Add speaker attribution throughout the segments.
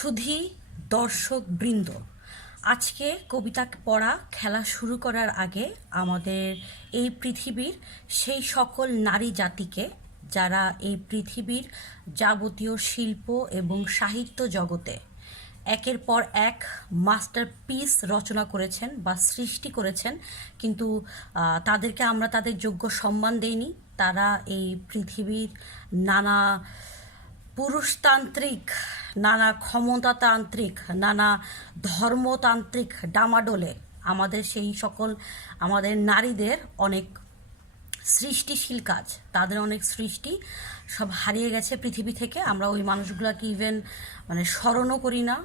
Speaker 1: সুধী দর্শক বৃন্দ আজকে কবিতা পড়া, খেলা শুরু করার আগে আমাদের এই পৃথিবীর সেই সকল নারী জাতিকে, যারা এই পৃথিবীর যাবতীয় শিল্প এবং সাহিত্য জগতে একের পর এক মাস্টার পিস রচনা করেছেন বা সৃষ্টি করেছেন, কিন্তু তাদেরকে আমরা তাদের যোগ্য সম্মান দেইনি। তারা এই পৃথিবীর নানা পুরুষতান্ত্রিক, নানা ক্ষমতাতান্ত্রিক, নানা ধর্মতান্ত্রিক ডামাডোলে আমাদের সেই সকল, আমাদের নারীদের অনেক সৃষ্টিশীল কাজ। তাদের অনেক সৃষ্টি সব হারিয়ে গেছে পৃথিবী থেকে। আমরা ওই মানুষগুলোকে ইভেন মানে স্মরণও করি না।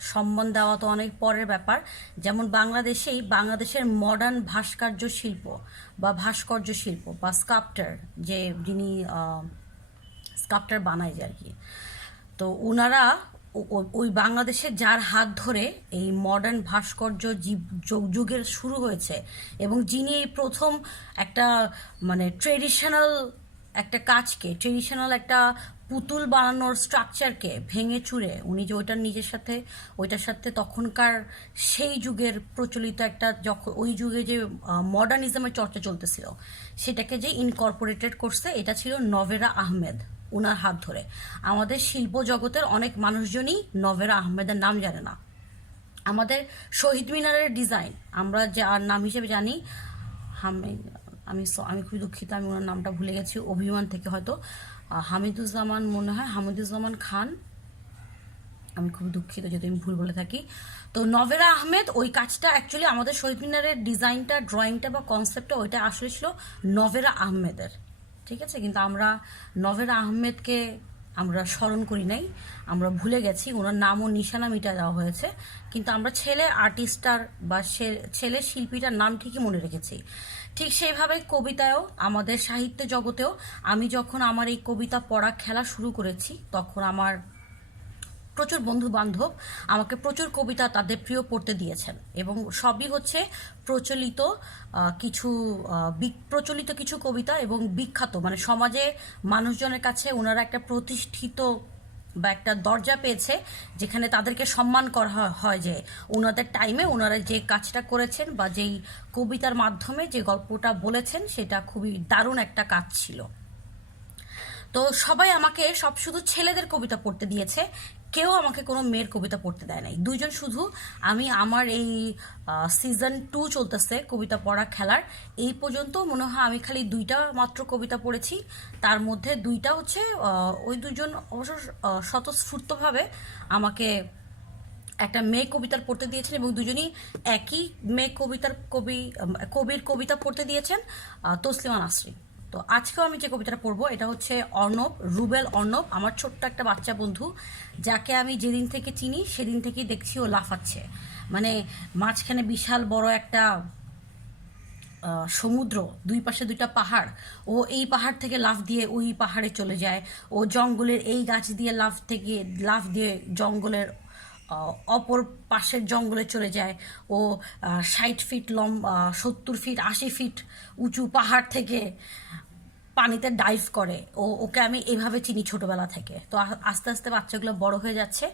Speaker 1: সম্মান দেওয়া তো অনেক পরের ব্যাপার। যেমন বাংলাদেশেই বাংলাদেশের মডার্ন ভাস্কর্য শিল্প বা ভাস্কর্য শিল্প বা স্কাপ্টার যে যিনি আহ, স্কাল্পটার বানায় যে আর কি। তো ওনারা ওই বাংলাদেশে যার হাত ধরে এই মডার্ন ভাস্কর্য যুগের শুরু হয়েছে এবং যিনি এই প্রথম একটা মানে ট্রেডিশনাল একটা কাজকে ট্রেডিশনাল একটা পুতুল বানানোর স্ট্রাকচারকে ভেঙে চুরে উনি যে ওইটার নিজের সাথে ওইটার সাথে তখনকার সেই যুগের প্রচলিত একটা যখন ওই যুগে যে মডার্নিজমের চর্চা চলতেছিল সেটাকে যে ইনকর্পোরেটেড করছে এটা ছিল নভেরা আহমেদ। ওনার হাত ধরে। আমাদের শিল্প জগতের অনেক মানুষজনই নভেরা আহমেদের নাম জানে না। আমাদের শহীদ মিনারের ডিজাইন আমরা যার নাম হিসেবে জানি আমি আমি খুবই দুঃখিত, আমি ওনার নামটা ভুলে গেছি, অভিমান থেকে হয়তো। হামিদুজ্জামান মনে হয়, হামিদুজ্জামান খান। আমি খুব দুঃখিত, যদি আমি ভুল বলে থাকি। তো নভেরা আহমেদ ওই কাজটা অ্যাকচুয়ালি আমাদের শহীদ মিনারের ডিজাইনটা ড্রয়িংটা বা কনসেপ্টটা ওইটা আসলে ছিল নভেরা আহমেদের। ঠিক আছে? কিন্তু আমরা নভের আহমেদকে আমরা স্মরণ করি নাই। আমরা ভুলে গেছি, ওনার নাম ও নিশানা মিটা দেওয়া হয়েছে। কিন্তু আমরা ছেলে আর্টিস্টার বা ছেলে শিল্পীটার নাম ঠিকই মনে রেখেছি। ঠিক সেইভাবে কবিতায়ও, আমাদের সাহিত্য জগতেও, আমি যখন আমার এই কবিতা পড়া খেলা শুরু করেছি, তখন আমার প্রচুর বন্ধু বান্ধব আমাকে প্রচুর কবিতা তাদের প্রিয় পড়তে দিয়েছেন এবং সবই হচ্ছে প্রচলিত কিছু প্রচলিত কিছু কবিতা এবং বিখ্যাত। মানে সমাজে মানুষজনের কাছে ওনারা একটা প্রতিষ্ঠিত বা একটা দরজা পেয়েছে যেখানে তাদেরকে সম্মান করা হয় যে ওনাদের টাইমে ওনারা যে কাজটা করেছেন বা যেই কবিতার মাধ্যমে যে গল্পটা বলেছেন সেটা খুবই দারুণ একটা কাজ ছিল। তো সবাই আমাকে সব শুধু ছেলেদের কবিতা পড়তে দিয়েছে কেউ আমাকে কোনো মেয়ের কবিতা পড়তে দেয় নাই। দুইজন শুধু আমি আমার এই সিজন টু চলতেছে কবিতা পড়া খেলার। এই পর্যন্ত মনে হয় আমি খালি দুইটা মাত্র কবিতা পড়েছি। তার মধ্যে দুইটা হচ্ছে ওই দুজন অবশ্য স্বতঃস্ফূর্তভাবে আমাকে একটা মেয়ে কবিতার পড়তে দিয়েছেন এবং দুজনই একই মেয়ে কবিতার কবি কবির কবিতা পড়তে দিয়েছেন তসলিমা নাসরিন। তো আজকেও আমি যে কবিতাটা পড়ব, এটা হচ্ছে অর্ণব, রুবেল অর্ণব, আমার ছোট্ট একটা বাচ্চা বন্ধু, যাকে আমি যেদিন থেকে চিনি সেদিন থেকেই দেখছি ও লাফাচ্ছে। মানে মাঝখানে বিশাল বড় একটা সমুদ্র, দুই পাশে দুইটা পাহাড়, ও এই পাহাড় থেকে লাফ দিয়ে ওই পাহাড়ে চলে যায়। ও জঙ্গলের এই গাছ দিয়ে লাফ থেকে, লাফ দিয়ে জঙ্গলের অপর পাশের জঙ্গলে চলে যায়। ও ষাট ফিট লম সত্তর ফিট, আশি ফিট উঁচু পাহাড় থেকে পানিতে ডাইভ করে। ও, ওকে আমি এভাবে চিনি ছোটবেলা থেকে। তো আস্তে আস্তে বাচ্চাগুলো বড় হয়ে যাচ্ছে।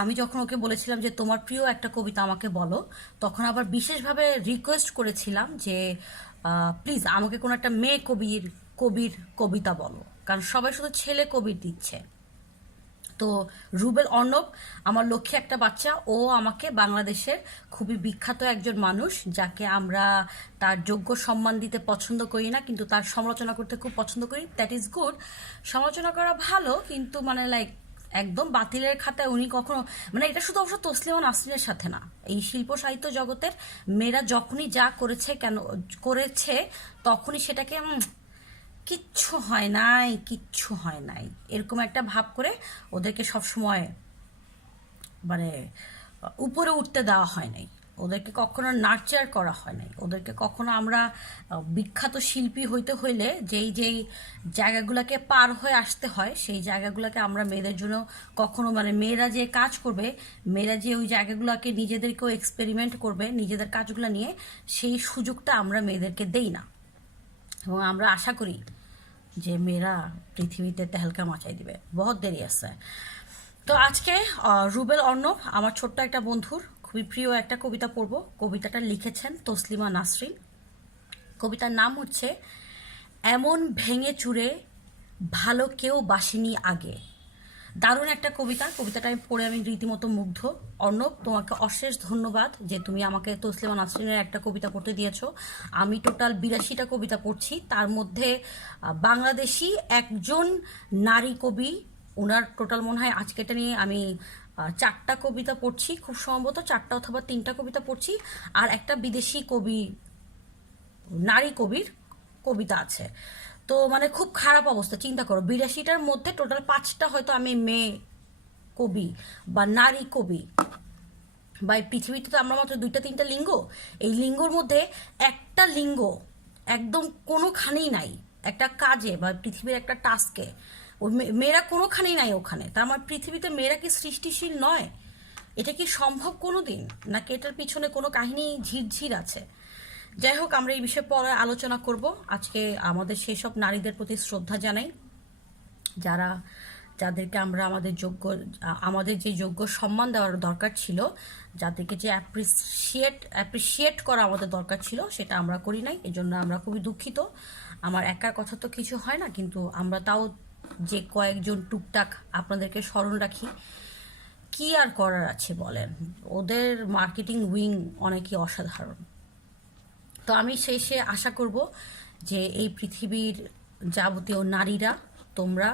Speaker 1: আমি যখন ওকে বলেছিলাম যে, তোমার প্রিয় একটা কবিতা আমাকে বলো, তখন আবার বিশেষভাবে রিকোয়েস্ট করেছিলাম যে প্লিজ আমাকে কোনো একটা মেয়ে কবির কবির কবিতা বলো। কারণ সবাই শুধু ছেলে কবির দিচ্ছে। তো রুবেল অর্ণব, আমার লক্ষ্যে একটা বাচ্চা, ও আমাকে বাংলাদেশের খুবই বিখ্যাত একজন মানুষ, যাকে আমরা তার যোগ্য সম্মান দিতে পছন্দ করি না, কিন্তু তার সমালোচনা করতে খুব পছন্দ করি। দ্যাট ইজ গুড সমালোচনা করা ভালো, কিন্তু মানে লাইক একদম বাতিলের খাতায় উনি কখনো মানে এটা শুধু অবশ্য তসলিমা নাসরিনের সাথে না। এই শিল্প সাহিত্য জগতের মেয়েরা যখনই যা করেছে কেন, করেছে, তখনই সেটাকে কিচ্ছু হয় নাই, কিচ্ছু হয় নাই। এরকম একটা ভাব করে ওদেরকে সবসময় মানে উপরে উঠতে দেওয়া হয় নাই। ওদেরকে কখনো নার্চার করা হয় নাই। ওদেরকে কখনো আমরা, বিখ্যাত শিল্পী হইতে হইলে যেই যেই জায়গাগুলোকে পার হয়ে আসতে হয়, সেই জায়গাগুলোকে আমরা মেয়েদের জন্য কখনো মানে মেয়েরা যে কাজ করবে, মেয়েরা যে ওই জায়গাগুলোকে নিজেদেরকেও এক্সপেরিমেন্ট করবে, নিজেদের কাজগুলো নিয়ে, সেই সুযোগটা আমরা মেয়েদেরকে দেই না। এবং আমরা আশা করি যে মেয়েরা পৃথিবীতে তেহলকা মাচাই দিবে। বহুত দেরি আছে। তো আজকে রুবেল অর্ণব, আমার ছোট্ট একটা বন্ধুর খুবই প্রিয় একটা কবিতা পড়ব। কবিতাটা লিখেছেন তসলিমা নাসরিন। কবিতার নাম হচ্ছে, এমন ভেঙে চুরে ভালো কেউ বাসিনি আগে। দারুণ একটা কবিতা। কবিতাটা আমি পড়ে আমি রীতিমতো মুগ্ধ। অর্ণব, তোমাকে অশেষ ধন্যবাদ যে তুমি আমাকে তসলিমা নাসরিনের একটা কবিতা পড়তে দিয়েছ। আমি টোটাল বিরাশিটা কবিতা পড়ছি। তার মধ্যে বাংলাদেশি একজন নারী কবি ওনার টোটাল মনে হয় আজকে এটা নিয়ে আমি চারটা কবিতা পড়ছি। খুব সম্ভবত চারটা অথবা তিনটা কবিতা পড়ছি। আর একটা বিদেশি কবি, নারী কবির কবিতা আছে। তো মানে খুব খারাপ অবস্থা, চিন্তা করো। বিরাশিটার মধ্যে টোটাল পাঁচটা হয়তো আমি মেয়ে কবি বা নারী কবি। বা এই পৃথিবীতে তো আমরা মাত্র দুইটা, তিনটা লিঙ্গ। এই লিঙ্গর মধ্যে একটা লিঙ্গ একদম কোনোখানেই নাই, একটা কাজে বা পৃথিবীর একটা টাস্কে ওই মেয়েরা কোনোখানেই নাই ওখানে। তার মানে পৃথিবীতে মেয়েরা কি সৃষ্টিশীল নয়? এটা কি সম্ভব কোনো দিন নাকি এটার পিছনে কোনো কাহিনী ঝিরঝির আছে? যাই হোক, আমরা এই বিষয়ে পরে আলোচনা করব। আজকে আমাদের সেই সব নারীদের প্রতি শ্রদ্ধা জানাই। যারা, যাদেরকে আমরা আমাদের যোগ্য, আমাদের যে যোগ্য সম্মান দেওয়ার দরকার ছিল, যাদেরকে যে অ্যাপ্রিসিয়েট অ্যাপ্রিসিয়েট করা আমাদের দরকার ছিল, সেটা আমরা করি নাই। এজন্য আমরা খুবই দুঃখিত। আমার একার কথা তো কিছু হয় না, কিন্তু আমরা তাও যে কয়েকজন টুকটাক আপনাদেরকে স্মরণ রাখি। কি আর করার আছে বলেন? ওদের মার্কেটিং উইং অনেকই অসাধারণ। তো আমি শেষে আশা করব যে এই পৃথিবীর যাবতীয় নারীরা, তোমরা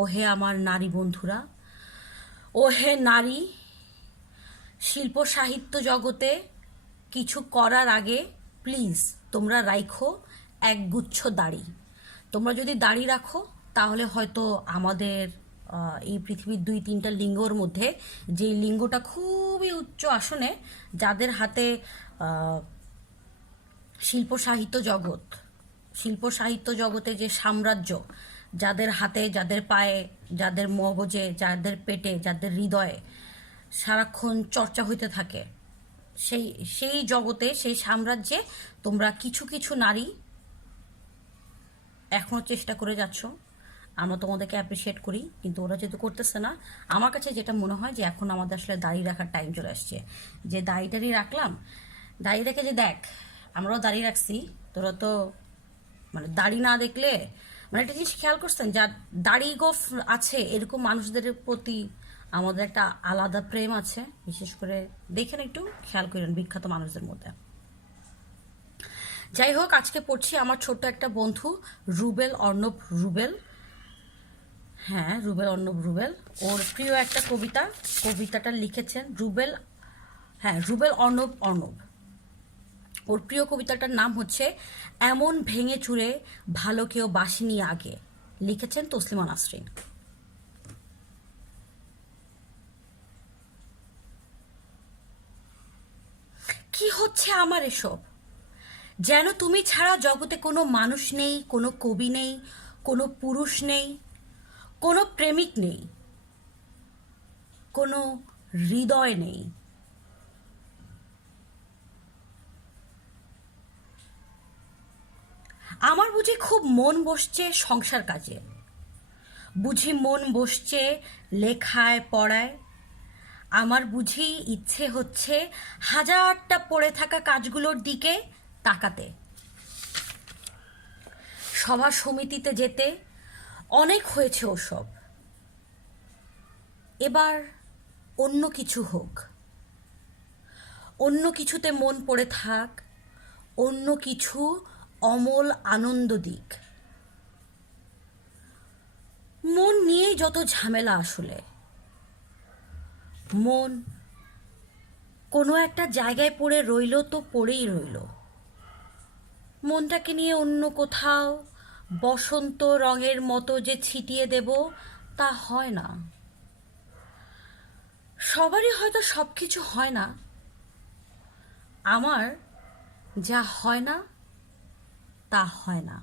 Speaker 1: ও হে আমার নারী বন্ধুরা ও হে নারী, শিল্প সাহিত্য জগতে কিছু করার আগে প্লিজ তোমরা রাখো একগুচ্ছ দাড়ি। তোমরা যদি দাড়ি রাখো, তাহলে হয়তো আমাদের এই পৃথিবীর দুই তিনটা লিঙ্গর মধ্যে যে লিঙ্গটা খুবই উচ্চ আসনে, যাদের হাতে শিল্প সাহিত্য জগৎ। শিল্প সাহিত্য জগতে যে সাম্রাজ্য, যাদের হাতে, যাদের পায়ে, যাদের মগজে, যাদের পেটে, যাদের হৃদয়ে সারাক্ষণ চর্চা হইতে থাকে, সেই সেই জগতে, সেই সাম্রাজ্যে তোমরা কিছু কিছু নারী এখনও চেষ্টা করে যাচ্ছ। আমরা তোমাদেরকে অ্যাপ্রিসিয়েট করি, কিন্তু ওরা যেহেতু করতেছে না, আমার কাছে যেটা মনে হয় যে এখন আমাদের আসলে দাঁড়িয়ে রাখার টাইম চলে আসছে। যে দাড়ি টাড়ি রাখলাম দাঁড়িয়ে রেখে যে দেখ আমরাও দাঁড়িয়ে রাখছি। তোরা তো মানে দাড়ি না দেখলে মানে একটা জিনিস খেয়াল করছেন যার দাড়ি গোফ আছে, এরকম মানুষদের প্রতি আমাদের একটা আলাদা প্রেম আছে। বিশেষ করে দেখেন একটু, খেয়াল করেন বিখ্যাত মানুষদের মধ্যে। যাই হোক, আজকে পড়ছি আমার ছোট্ট একটা বন্ধু, রুবেল অর্ণব রুবেল। হ্যাঁ রুবেল অর্ণব রুবেল। ওর প্রিয় একটা কবিতা, কবিতাটা লিখেছেন রুবেল হ্যাঁ রুবেল অর্ণব অর্ণব। ওর প্রিয় কবিতাটার নাম হচ্ছে, এমন ভেঙে চুরে ভালো কেউ বাসিনি আগে। লিখেছেন তসলিমা নাসরিন। কি হচ্ছে আমার এসব? যেন তুমি ছাড়া জগতে কোনো মানুষ নেই, কোনো কবি নেই, কোনো পুরুষ নেই, কোনো প্রেমিক নেই, কোনো হৃদয় নেই। আমার বুঝি খুব মন বসছে সংসার কাজে। বুঝি মন বসছে লেখায়, পড়ায়। আমার বুঝি ইচ্ছে হচ্ছে হাজারটা পড়ে থাকা কাজগুলোর দিকে তাকাতে। সভা সমিতিতে যেতে অনেক হয়েছে ওসব। এবার অন্য কিছু হোক। অন্য কিছুতে মন পড়ে থাক, অন্য কিছু অমল আনন্দ দিক। মন নিয়েই যত ঝামেলা আসলে, মন কোনো একটা জায়গায় পড়ে রইল তো পড়েই রইল। মনটাকে নিয়ে অন্য কোথাও বসন্ত রঙের মতো যে ছিটিয়ে দেব তা হয় না। সবারই হয়তো সব কিছু হয় না। আমার যা হয় না তা হয় না।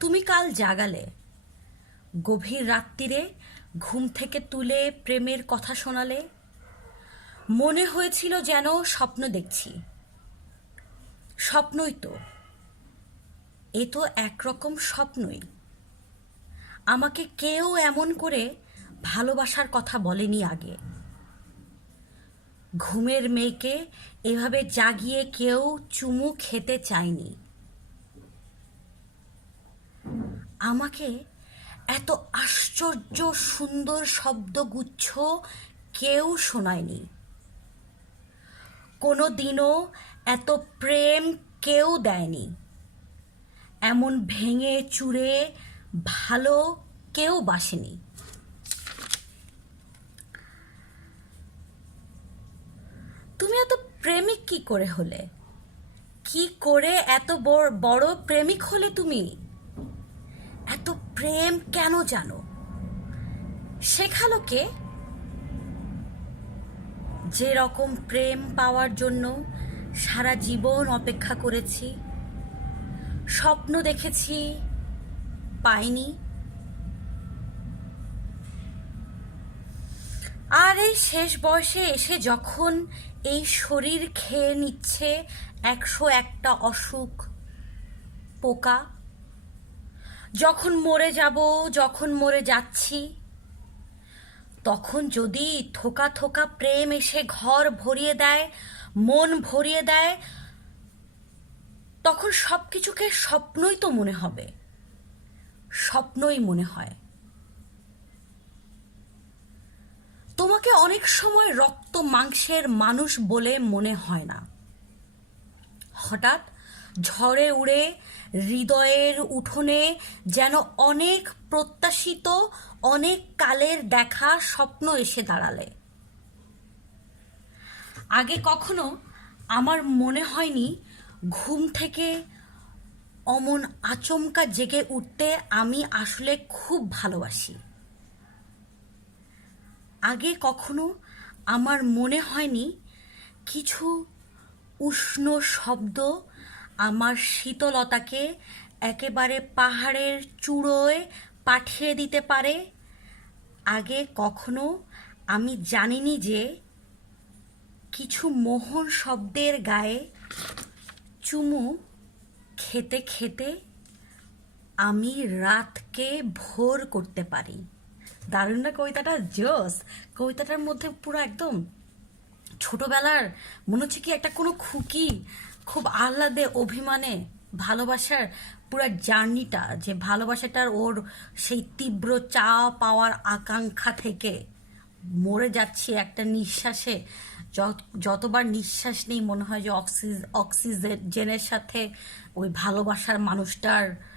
Speaker 1: তুমি কাল জাগালে, গভীর রাত্রিরে ঘুম থেকে তুলে প্রেমের কথা শোনালে, মনে হয়েছিল যেন স্বপ্ন দেখছি। স্বপ্নই তো, এ তো একরকম স্বপ্নই। আমাকে কেউ এমন করে ভালোবাসার কথা বলেনি আগে। ঘুমের মেয়েকে এভাবে জাগিয়ে কেউ চুমু খেতে চায়নি। আমাকে এত আশ্চর্য সুন্দর শব্দগুচ্ছ কেউ শোনায়নি। কোনো দিনও এত প্রেম কেউ দেয়নি। এমন ভেঙে চুরে ভালো কেউ বাসেনি। তুমি এত প্রেমিক কি করে হলে? কি করে এত বড়- প্রেমিক হলে তুমি? এত প্রেম কেন জানো? শেখালো কে? যে রকম প্রেম পাওয়ার জন্য সারা জীবন অপেক্ষা করেছি। স্বপ্ন দেখেছি, পাইনি। আর এই শেষ বয়সে এসে যখন এই শরীর খেয়ে নিচ্ছে একশো একটা অসুখ, পোকা। যখন মরে যাব, যখন মরে যাচ্ছি, তখন যদি থোকা থোকা প্রেম এসে ঘর ভরিয়ে দেয়, মন ভরিয়ে দেয়, তখন সব কিছুকে স্বপ্নই তো মনে হবে। স্বপ্নই মনে হয়। তোমাকে অনেক সময় রক্ত মাংসের মানুষ বলে মনে হয় না। হঠাৎ ঝড়ে উড়ে হৃদয়ের উঠোনে যেন অনেক প্রত্যাশিত, অনেক কালের দেখা স্বপ্ন এসে দাঁড়ালে। আগে কখনো আমার মনে হয়নি ঘুম থেকে অমন আচমকা জেগে উঠতে আমি আসলে খুব ভালোবাসি। আগে কখনো আমার মনে হয়নি কিছু উষ্ণ শব্দ আমার শীতলতাকে একেবারে পাহাড়ের চূড়োয় পাঠিয়ে দিতে পারে। আগে কখনো আমি জানিনি যে কিছু মোহন শব্দের গায়ে চুমু খেতে খেতে আমি রাতকে ভোর করতে পারি। দারুণ না কবিতাটা? জোস। কবিতাটার মধ্যে পুরো একদম ছোটবেলার, মনে হচ্ছে কি একটা কোনো খুকি, খুব আহ্লাদে, অভিমানে, ভালোবাসার পুরো জার্নিটা, যে ভালোবাসাটার ওর সেই তীব্র চা পাওয়ার আকাঙ্ক্ষা থেকে মরে যাচ্ছি একটা নিঃশ্বাসে। যত- যতবার নিঃশ্বাস নেই মনে হয় যে অক্সিজ অক্সিজেনের সাথে ওই ভালোবাসার মানুষটার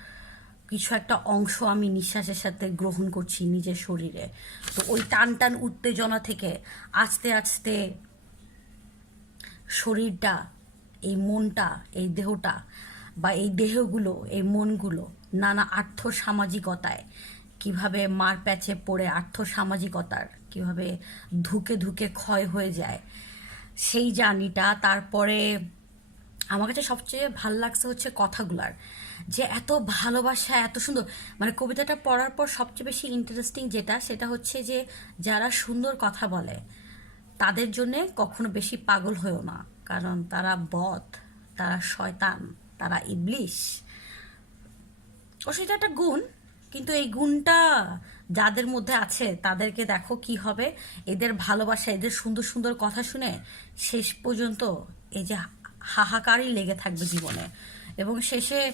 Speaker 1: কিছু একটা অংশ আমি নিঃশ্বাসের সাথে গ্রহণ করছি নিজের শরীরে। তো ওই টান টান উত্তেজনা থেকে আস্তে আস্তে শরীরটা, এই মনটা, এই দেহটা বা এই দেহগুলো, এই মনগুলো নানা আর্থ সামাজিকতায় কীভাবে মার প্যাচে পড়ে আর্থ সামাজিকতার কীভাবে ধুকে ধুকে ক্ষয় হয়ে যায়, সেই জার্নিটা, তারপরে আমার কাছে সবচেয়ে ভালো লাগছে হচ্ছে কথাগুলার। যে এত ভালোবাসা, এত সুন্দর। মানে কবিতাটা পড়ার পর সবচেয়ে বেশি ইন্টারেস্টিং যেটা, সেটা হচ্ছে যে যারা সুন্দর কথা বলে, তাদের জন্যে কখনো বেশি পাগল হয়েও না। কারণ তারা বধ তারা শয়তান, তারা ইবলিশ। ও, সেটা একটা গুণ, কিন্তু এই গুণটা যাদের মধ্যে আছে, তাদেরকে দেখো কি হবে। এদের ভালোবাসা, এদের সুন্দর সুন্দর কথা শুনে শেষ পর্যন্ত এই যে হাহাকারই লেগে থাকবে জীবনে। এবং শেষে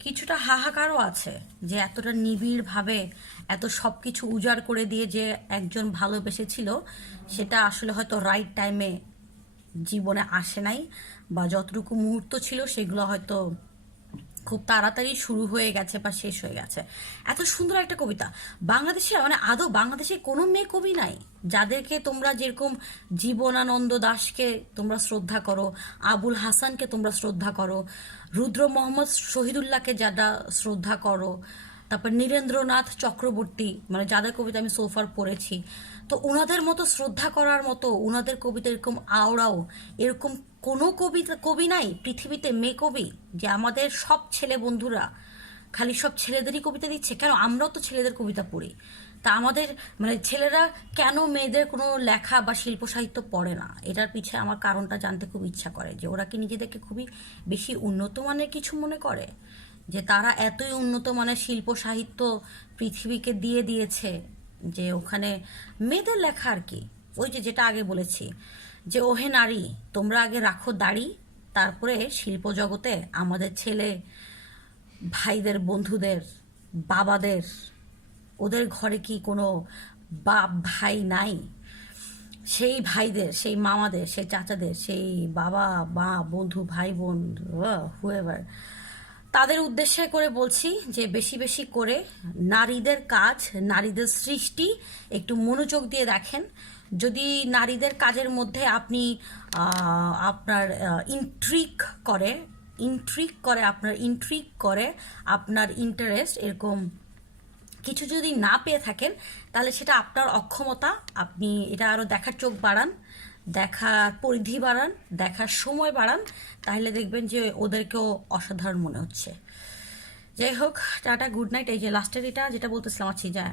Speaker 1: কিছুটা হাহাকারও আছে যে এতটা নিবিড়ভাবে এত সব কিছু উজাড় করে দিয়ে যে একজন ভালোবেসেছিল, সেটা আসলে হয়তো রাইট টাইমে জীবনে আসে নাই বা যতটুকু মুহূর্ত ছিল সেগুলো হয়তো খুব তাড়াতাড়ি শুরু হয়ে গেছে বা শেষ হয়ে গেছে। এত সুন্দর একটা কবিতা। বাংলাদেশে মানে আদৌ বাংলাদেশে কোনো মেয়ে কবি নাই? যাদেরকে তোমরা যেরকম জীবনানন্দ দাশকে তোমরা শ্রদ্ধা করো, আবুল হাসানকে তোমরা শ্রদ্ধা করো, রুদ্র মোহাম্মদ শহীদুল্লাহকে যারা শ্রদ্ধা করো, তারপর নীরেন্দ্রনাথ চক্রবর্তী মানে যাদের কবিতা আমি সোফার পড়েছি তো ওনাদের মতো শ্রদ্ধা করার মতো ওনাদের কবিতা এরকম আওড়াও, এরকম কোনো কবিতা, কবি নাই, পৃথিবীতে মেয়ে কবি, যে আমাদের সব ছেলে বন্ধুরা, খালি সব ছেলেদেরই কবিতা দিচ্ছে, কেন আমরাও তো ছেলেদের কবিতা পড়ি। তা আমাদের মানে ছেলেরা কেন মেয়েদের কোনো লেখা বা শিল্প সাহিত্য পড়ে না? এটার পিছে আমার কারণটা জানতে খুব ইচ্ছা করে, যে ওরা কি নিজেদেরকে খুবই বেশি উন্নত মানের কিছু মনে করে? যে তারা এতই উন্নত মানের শিল্প সাহিত্য পৃথিবীকে দিয়ে দিয়েছে যে ওখানে মেয়েদের লেখা আর কি। ওই যে যেটা আগে বলেছি, যে ওহে নারী, তোমরা আগে রাখো দাড়ি, তারপরে শিল্প জগতে আমাদের ছেলে, ভাইদের, বন্ধুদের, বাবাদের, ওদের ঘরে কি কোনো বাপ ভাই নাই? সেই ভাইদের, সেই মামাদের, সেই চাচাদের, সেই বাবা, মা, বন্ধু, ভাই, বোন হুয়েভার তাদের উদ্দেশ্যে করে বলছি যে বেশি বেশি করে নারীদের কাজ, নারীদের সৃষ্টি একটু মনোযোগ দিয়ে দেখেন। যদি নারীদের কাজের মধ্যে আপনি আপনার ইন্ট্রিক করে ইন্ট্রিক করে, আপনার ইন্ট্রিক করে, আপনার ইন্টারেস্ট এরকম কিছু যদি না পেয়ে থাকেন, তাহলে সেটা আপনার অক্ষমতা। আপনি এটা আরও দেখার চোখ বাড়ান। দেখার পরিধি বাড়ান, দেখার সময় বাড়ান, তাহলে দেখবেন যে ওদেরকেও অসাধারণ মনে হচ্ছে। যাই হোক, টাটা গুড নাইট এই যে লাস্টের এটা যেটা বলতেছিলাম আছি যা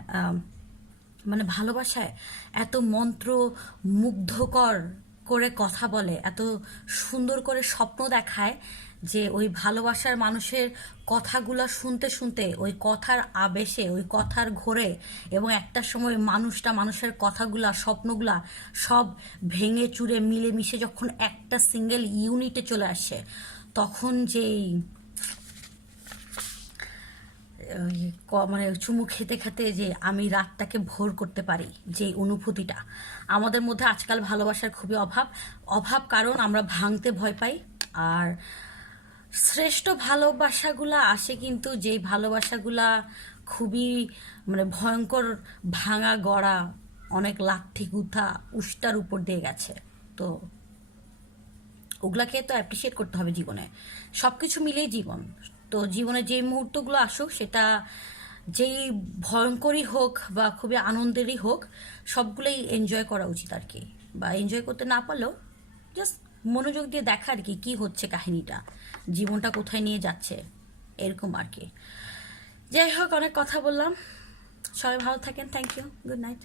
Speaker 1: মানে ভালোবাসায় এত মন্ত্র মুগ্ধকর করে কথা বলে, এত সুন্দর করে স্বপ্ন দেখায় যে ওই ভালোবাসার মানুষের কথাগুলো শুনতে শুনতে, ওই কথার আবেশে, ওই কথার ঘোরে এবং একটা সময় মানুষটা মানুষের কথাগুলা, স্বপ্নগুলা সব ভেঙে চুরে মিলেমিশে যখন একটা সিঙ্গেল ইউনিটে চলে আসে, তখন যেই মানে চুমু খেতে খেতে যে আমি রাতটাকে ভোর করতে পারি যে অনুভূতিটা। আমাদের মধ্যে আজকাল ভালোবাসার খুবই অভাব। অভাব কারণ আমরা ভাঙতে ভয় পাই, আর শ্রেষ্ঠ ভালোবাসাগুলা আসে কিন্তু যেই ভালোবাসাগুলা খুবই মানে ভয়ঙ্কর ভাঙা গড়া, অনেক লাথি গুথা উষ্টার উপর দিয়ে গেছে। তো ওগুলাকে তো অ্যাপ্রিসিয়েট করতে হবে জীবনে। সব কিছু মিলেই জীবন। তো জীবনে যে মুহূর্তগুলো আসুক, সেটা যেই ভয়ঙ্করই হোক বা খুবই আনন্দেরই হোক, সবগুলোই এনজয় করা উচিত আর কি। বা এনজয় করতে না পারলেও জাস্ট মনোযোগ দিয়ে দেখা আর কি, কী হচ্ছে কাহিনীটা। জীবনটা কোথায় নিয়ে যাচ্ছে, এরকম আর কি। যাই হোক, অনেক কথা বললাম। সবাই ভালো থাকেন। Thank you good night